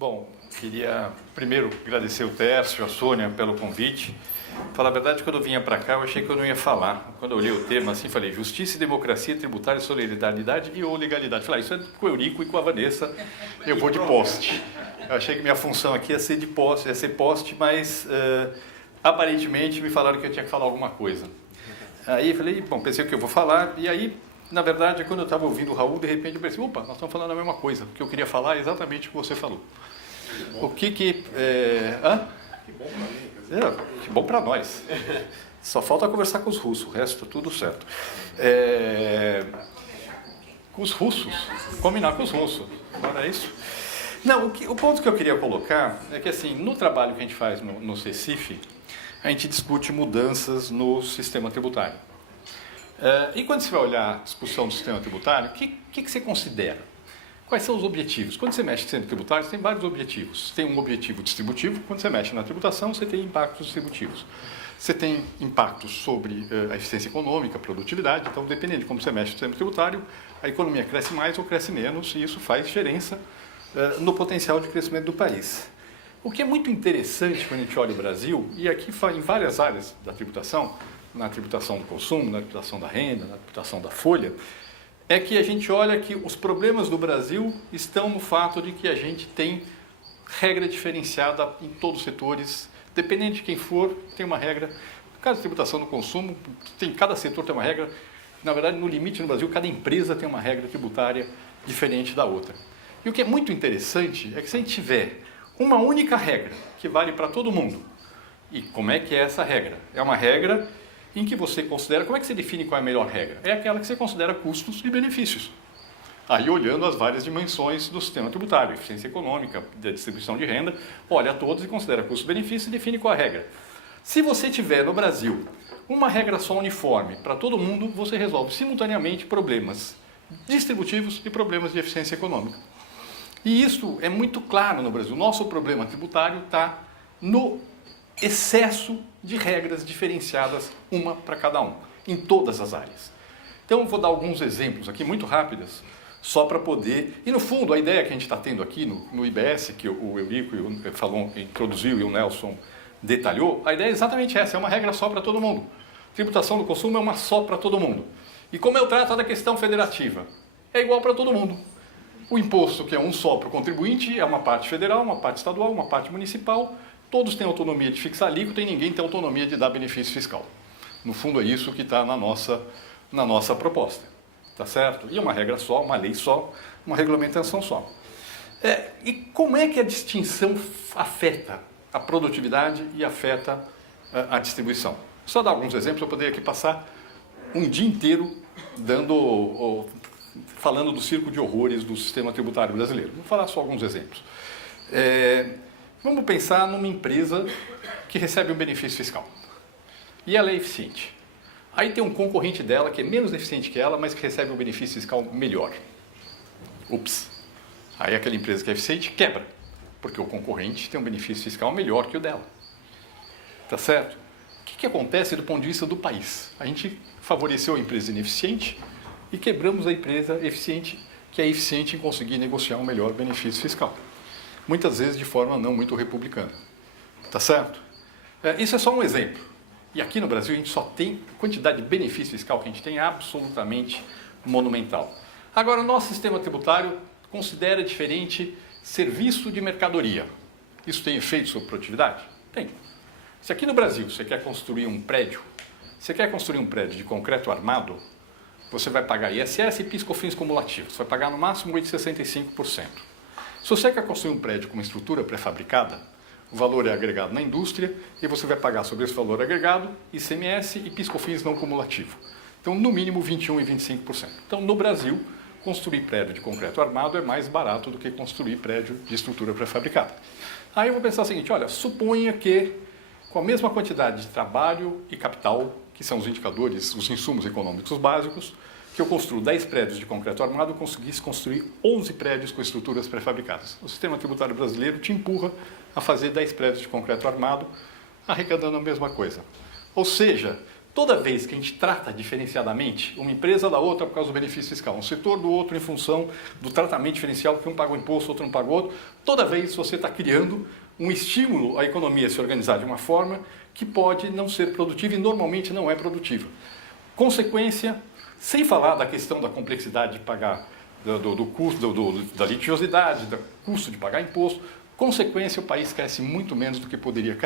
Bom, queria primeiro agradecer o Tércio, a Sônia pelo convite. Falar a verdade, quando eu vinha para cá, eu achei que eu não ia falar. Quando eu li o tema, assim, falei justiça e democracia, tributária, solidariedade e ou legalidade. Falei, isso é com o Eurico e com a Vanessa, eu vou de poste. Eu achei que minha função aqui ia ser de poste, ia ser poste, mas aparentemente me falaram que eu tinha que falar alguma coisa. Aí falei, bom, pensei o que eu vou falar, e aí, na verdade, quando eu estava ouvindo o Raul, de repente eu pensei, opa, nós estamos falando a mesma coisa. O que eu queria falar é exatamente o que você falou. Que bom para nós. Só falta conversar com os russos, o resto tudo certo. Com os russos, combinar com os russos, não era isso? Não, o ponto que eu queria colocar é que assim, no trabalho que a gente faz no CECIF, a gente discute mudanças no sistema tributário. E quando você vai olhar a discussão do sistema tributário, o que você considera? Quais são os objetivos? Quando você mexe no sistema tributário, você tem vários objetivos. Tem um objetivo distributivo, quando você mexe na tributação, você tem impactos distributivos. Você tem impactos sobre a eficiência econômica, a produtividade, então dependendo de como você mexe no sistema tributário, a economia cresce mais ou cresce menos, e isso faz diferença no potencial de crescimento do país. O que é muito interessante quando a gente olha o Brasil, e aqui em várias áreas da tributação, na tributação do consumo, na tributação da renda, na tributação da folha, é que a gente olha que os problemas do Brasil estão no fato de que a gente tem regra diferenciada em todos os setores, dependendo de quem for, tem uma regra. No caso de tributação do consumo, cada setor tem uma regra. Na verdade, no limite no Brasil, cada empresa tem uma regra tributária diferente da outra. E o que é muito interessante é que se a gente tiver uma única regra que vale para todo mundo, e como é que é essa regra? É uma regra em que você considera, como é que você define qual é a melhor regra? É aquela que você considera custos e benefícios. Aí, olhando as várias dimensões do sistema tributário, eficiência econômica, da distribuição de renda, olha todos e considera custos e benefícios e define qual é a regra. Se você tiver no Brasil uma regra só uniforme para todo mundo, você resolve simultaneamente problemas distributivos e problemas de eficiência econômica. E isso é muito claro no Brasil. Nosso problema tributário está no excesso de regras diferenciadas, uma para cada um, em todas as áreas. Então, eu vou dar alguns exemplos aqui, muito rápidos, só para poder... E, no fundo, a ideia que a gente está tendo aqui no IBS, que o Eurico introduziu e o Nelson detalhou, a ideia é exatamente essa, é uma regra só para todo mundo. Tributação do consumo é uma só para todo mundo. E como eu trato da questão federativa? É igual para todo mundo. O imposto, que é um só para o contribuinte, é uma parte federal, uma parte estadual, uma parte municipal. Todos têm autonomia de fixar alíquota e ninguém tem autonomia de dar benefício fiscal. No fundo, é isso que está na nossa proposta. Tá certo? E é uma regra só, uma lei só, uma regulamentação só. E como é que a distinção afeta a produtividade e afeta a distribuição? Só dar alguns exemplos, eu poderia aqui passar um dia inteiro falando do circo de horrores do sistema tributário brasileiro. Vou falar só alguns exemplos. Vamos pensar numa empresa que recebe um benefício fiscal. E ela é eficiente. Aí tem um concorrente dela que é menos eficiente que ela, mas que recebe um benefício fiscal melhor. Ups! Aí aquela empresa que é eficiente quebra, porque o concorrente tem um benefício fiscal melhor que o dela. Tá certo? O que acontece do ponto de vista do país? A gente favoreceu a empresa ineficiente e quebramos a empresa eficiente, que é eficiente em conseguir negociar um melhor benefício fiscal. Muitas vezes de forma não muito republicana. Tá certo? Isso é só um exemplo. E aqui no Brasil a gente só tem quantidade de benefício fiscal que a gente tem absolutamente monumental. Agora, o nosso sistema tributário considera diferente serviço de mercadoria. Isso tem efeito sobre produtividade? Tem. Se aqui no Brasil você quer construir um prédio, de concreto armado, você vai pagar ISS e PIS/COFINS cumulativo. Você vai pagar no máximo 8,65%. Se você quer construir um prédio com uma estrutura pré-fabricada, o valor é agregado na indústria e você vai pagar sobre esse valor agregado ICMS e PIS/COFINS não cumulativo. Então, no mínimo 21% e 25%. Então, no Brasil, construir prédio de concreto armado é mais barato do que construir prédio de estrutura pré-fabricada. Aí eu vou pensar o seguinte, olha, suponha que com a mesma quantidade de trabalho e capital, que são os indicadores, os insumos econômicos básicos, que eu construo 10 prédios de concreto armado, eu conseguisse construir 11 prédios com estruturas pré-fabricadas. O sistema tributário brasileiro te empurra a fazer 10 prédios de concreto armado, arrecadando a mesma coisa. Ou seja, Toda vez que a gente trata diferenciadamente uma empresa da outra por causa do benefício fiscal, um setor do outro em função do tratamento diferencial, porque um paga o imposto, outro não paga o outro, toda vez você está criando um estímulo à economia a se organizar de uma forma que pode não ser produtiva e normalmente não é produtiva. Consequência, sem falar da questão da complexidade de pagar, do custo, da litigiosidade, do custo de pagar imposto, consequência, o país cresce muito menos do que poderia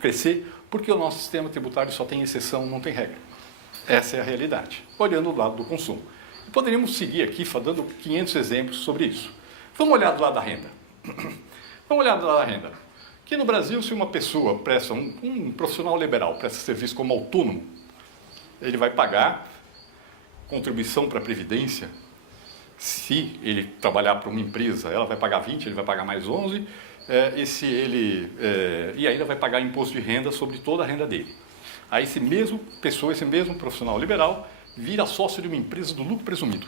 crescer, porque o nosso sistema tributário só tem exceção, não tem regra. Essa é a realidade, olhando do lado do consumo. Poderíamos seguir aqui dando 500 exemplos sobre isso. Vamos olhar do lado da renda. Vamos olhar do lado da renda. Aqui no Brasil, se uma pessoa presta, um profissional liberal presta serviço como autônomo, ele vai pagar contribuição para a Previdência. Se ele trabalhar para uma empresa, ela vai pagar 20, ele vai pagar mais 11, e ainda vai pagar imposto de renda sobre toda a renda dele. Aí esse mesmo profissional liberal, vira sócio de uma empresa do lucro presumido.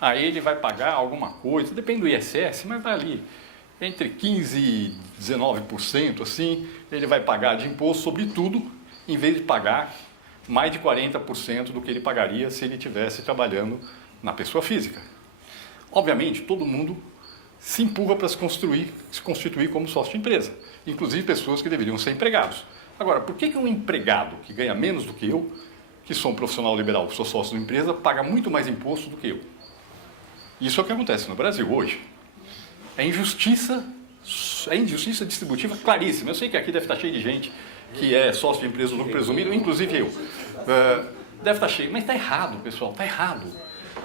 Aí ele vai pagar alguma coisa, depende do ISS, mas vai ali, entre 15% e 19%, assim, ele vai pagar de imposto sobre tudo, em vez de pagar mais de 40% do que ele pagaria se ele estivesse trabalhando na pessoa física. Obviamente, todo mundo se empurra para se constituir como sócio de empresa, inclusive pessoas que deveriam ser empregados. Agora, por que um empregado que ganha menos do que eu, que sou um profissional liberal, que sou sócio de uma empresa, paga muito mais imposto do que eu? Isso é o que acontece no Brasil hoje. É injustiça distributiva claríssima. Eu sei que aqui deve estar cheio de gente que é sócio de empresa do lucro presumido, inclusive eu. Deve estar cheio, mas está errado, pessoal, está errado.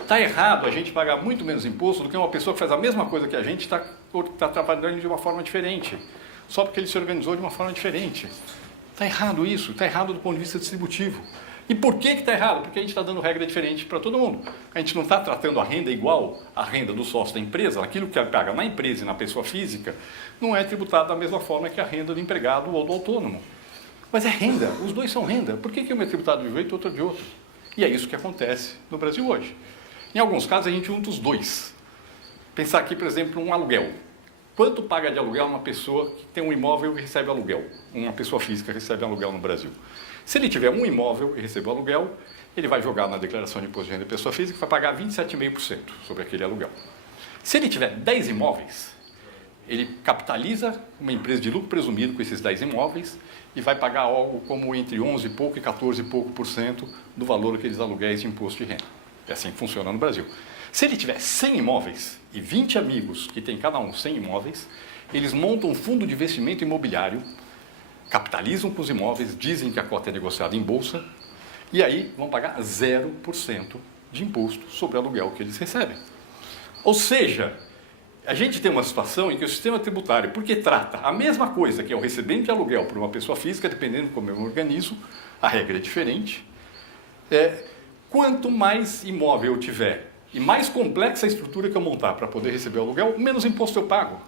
Está errado a gente pagar muito menos imposto do que uma pessoa que faz a mesma coisa que a gente está trabalhando de uma forma diferente, só porque ele se organizou de uma forma diferente. Está errado isso, está errado do ponto de vista distributivo. E por que está errado? Porque a gente está dando regra diferente para todo mundo. A gente não está tratando a renda igual à renda do sócio da empresa, aquilo que paga na empresa e na pessoa física, não é tributado da mesma forma que a renda do empregado ou do autônomo. Mas é renda, os dois são renda. Por que um é tributado de um jeito e outro de outro? E é isso que acontece no Brasil hoje. Em alguns casos, a gente junta os dois. Pensar aqui, por exemplo, um aluguel. Quanto paga de aluguel uma pessoa que tem um imóvel e recebe aluguel? Uma pessoa física recebe aluguel no Brasil. Se ele tiver um imóvel e receber aluguel, ele vai jogar na declaração de imposto de renda de pessoa física e vai pagar 27,5% sobre aquele aluguel. Se ele tiver 10 imóveis, ele capitaliza uma empresa de lucro presumido com esses 10 imóveis e vai pagar algo como entre 11 e pouco e 14 e pouco por cento do valor daqueles aluguéis de imposto de renda. É assim que funciona no Brasil. Se ele tiver 100 imóveis e 20 amigos que tem cada um 100 imóveis, eles montam um fundo de investimento imobiliário, capitalizam com os imóveis, dizem que a cota é negociada em bolsa, e aí vão pagar 0% de imposto sobre o aluguel que eles recebem. Ou seja, a gente tem uma situação em que o sistema tributário, porque trata a mesma coisa que é o recebimento de aluguel por uma pessoa física, dependendo de como eu me organizo, a regra é diferente. Quanto mais imóvel eu tiver e mais complexa a estrutura que eu montar para poder receber o aluguel, menos imposto eu pago.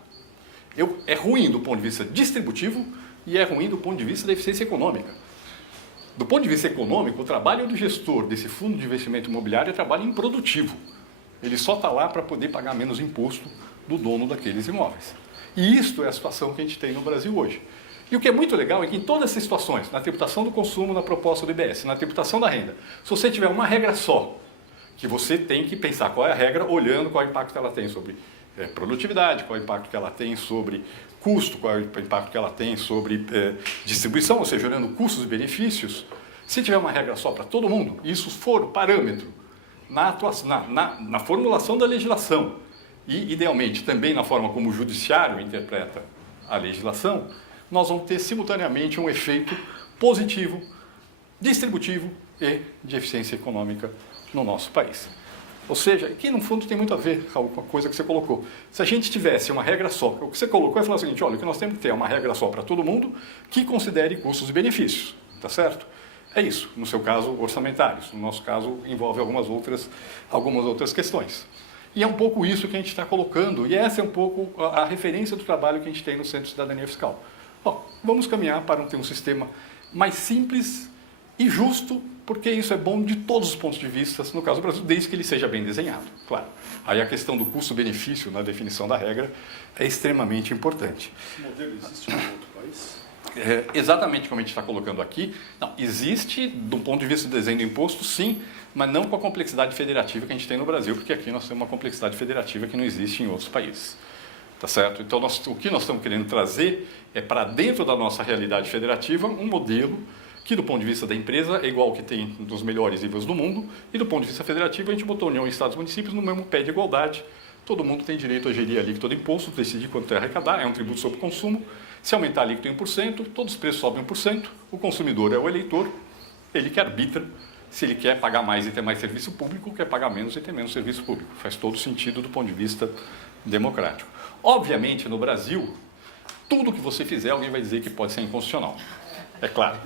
É ruim do ponto de vista distributivo e é ruim do ponto de vista da eficiência econômica. Do ponto de vista econômico, o trabalho do gestor desse fundo de investimento imobiliário é trabalho improdutivo. Ele só está lá para poder pagar menos imposto do dono daqueles imóveis. E isto é a situação que a gente tem no Brasil hoje. E o que é muito legal é que em todas essas situações, na tributação do consumo, na proposta do IBS, na tributação da renda, se você tiver uma regra só, que você tem que pensar qual é a regra, olhando qual é o impacto que ela tem sobre produtividade, qual é o impacto que ela tem sobre custo, qual é o impacto que ela tem sobre distribuição, ou seja, olhando custos e benefícios, se tiver uma regra só para todo mundo, e isso for o parâmetro na formulação da legislação, e idealmente também na forma como o judiciário interpreta a legislação, nós vamos ter simultaneamente um efeito positivo, distributivo e de eficiência econômica no nosso país. Ou seja, que no fundo tem muito a ver com a coisa que você colocou. Se a gente tivesse uma regra só, o que você colocou é falar o seguinte, olha, o que nós temos que ter é uma regra só para todo mundo que considere custos e benefícios, tá certo? É isso, no seu caso, orçamentários. No nosso caso, envolve algumas outras questões. E é um pouco isso que a gente está colocando, e essa é um pouco a referência do trabalho que a gente tem no Centro de Cidadania Fiscal. Bom, vamos caminhar para ter um sistema mais simples e justo, porque isso é bom de todos os pontos de vista, no caso do Brasil, desde que ele seja bem desenhado, claro. Aí a questão do custo-benefício na definição da regra é extremamente importante. Esse modelo existe em outro país? exatamente como a gente está colocando aqui, não, existe, do ponto de vista do desenho do imposto, sim, mas não com a complexidade federativa que a gente tem no Brasil, porque aqui nós temos uma complexidade federativa que não existe em outros países. Tá certo? Então, o que nós estamos querendo trazer é para dentro da nossa realidade federativa um modelo que, do ponto de vista da empresa, é igual ao que tem dos melhores níveis do mundo, e do ponto de vista federativo, a gente botou União, Estados e Municípios no mesmo pé de igualdade. Todo mundo tem direito a gerir a alíquota do imposto, decidir quanto é arrecadar, é um tributo sobre consumo. Se aumentar a alíquota em 1%, todos os preços sobem 1%, o consumidor é o eleitor, ele que arbitra se ele quer pagar mais e ter mais serviço público, quer pagar menos e ter menos serviço público. Faz todo sentido do ponto de vista democrático. Obviamente, no Brasil, tudo que você fizer, alguém vai dizer que pode ser inconstitucional. É claro.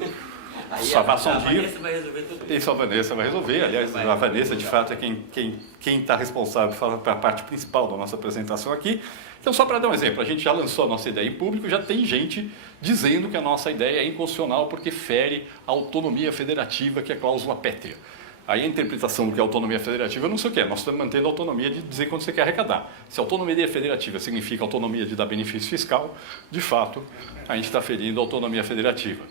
Aí a Vanessa vai resolver tudo isso. Isso a Vanessa vai resolver. Aliás, a Vanessa, de fato, é quem está responsável para a parte principal da nossa apresentação aqui. Então, só para dar um exemplo, a gente já lançou a nossa ideia em público, já tem gente dizendo que a nossa ideia é inconstitucional porque fere a autonomia federativa, que é a cláusula pétrea. Aí a interpretação do que é autonomia federativa, eu não sei o que é. Nós estamos mantendo a autonomia de dizer quando você quer arrecadar. Se autonomia federativa significa autonomia de dar benefício fiscal, de fato, a gente está ferindo a autonomia federativa.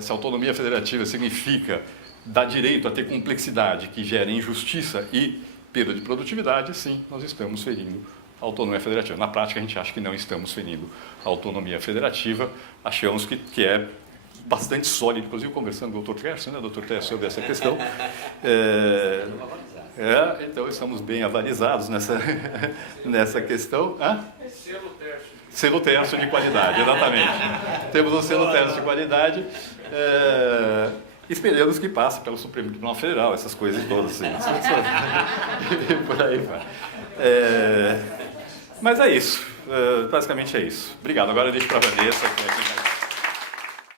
Se a autonomia federativa significa dar direito a ter complexidade que gera injustiça e perda de produtividade, sim, nós estamos ferindo a autonomia federativa. Na prática, a gente acha que não estamos ferindo a autonomia federativa, achamos que é bastante sólido, inclusive conversando com o Dr. Tércio, né, Dr. Tércio, sobre essa questão. Então, estamos bem avalizados nessa questão. Selo Tércio. Selo Tércio de qualidade, exatamente. Temos um selo Tércio de qualidade. Esperamos que passe pelo Supremo Tribunal Federal, essas coisas todas. Assim. Por aí vai. Mas é isso. Basicamente é isso. Obrigado. Agora eu deixo para a Vanessa.